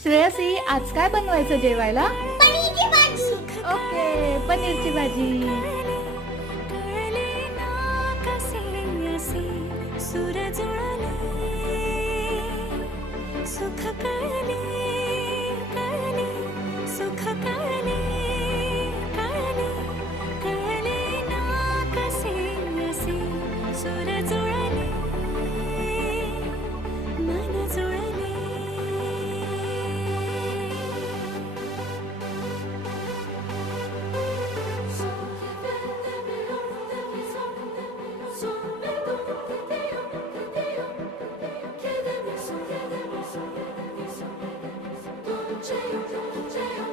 श्रेयसी, आज काय बनवायचं जेवायला? पनीरची भाजी. ओके, पनीरची भाजी. Don't you